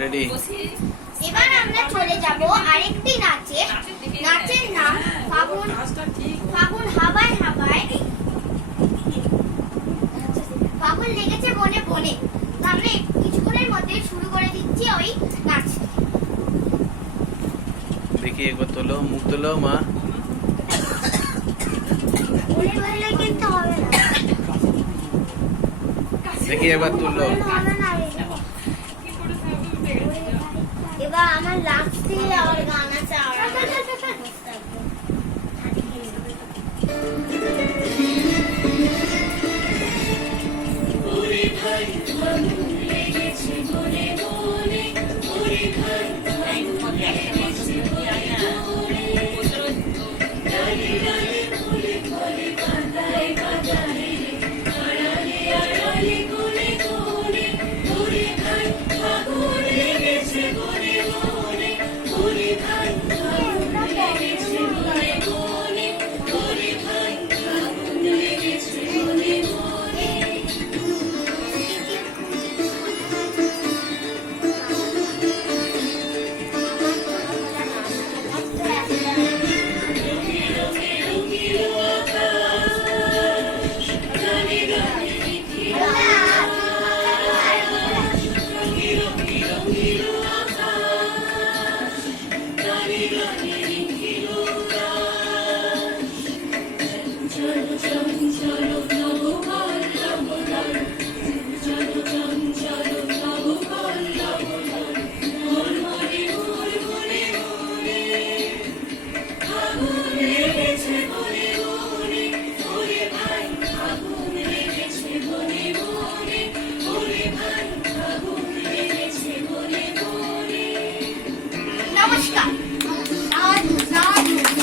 Ready. এবার আমরা চলে যাব আরেকটি নাচে। নাচের নাম ফাগুন। ফাগুন হাওয়ায় হাওয়ায়, ফাগুন লেগেছে বনে বনে। আমরা কিছুক্ষণের মধ্যে শুরু করে দিচ্ছি ওই নাচ। দেখি একবার তোলো, মুখ তোলো মা। কিন্তু হবে না, দেখি এবার তুললো। এবার আমার লাগছে আর গান আছে। নমস্কার।